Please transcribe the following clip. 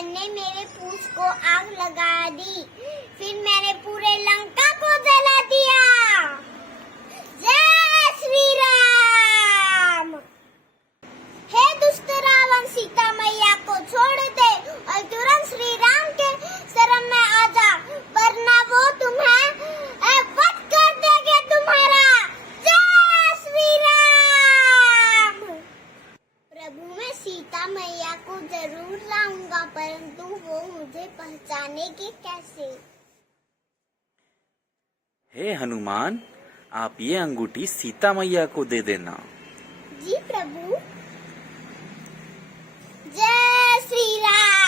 रावण ने मेरे पूंछ को आग लगा दी, फिर मैंने पूरे लंका को जला दिया। जय श्री राम। हे दुष्ट रावण, सीता मैया को छोड़ दे और तुरंत श्री राम के शरण में आ जा, वरना वो तुम्हें वध कर देंगे तुम्हारा। जय श्री राम। प्रभु, मैं सीता मैया को जरूर लाऊंगा, परंतु वो मुझे पहचानेगी कैसे? हे हनुमान, आप ये अंगूठी सीता मैया को दे देना। जी प्रभु। जय श्री राम।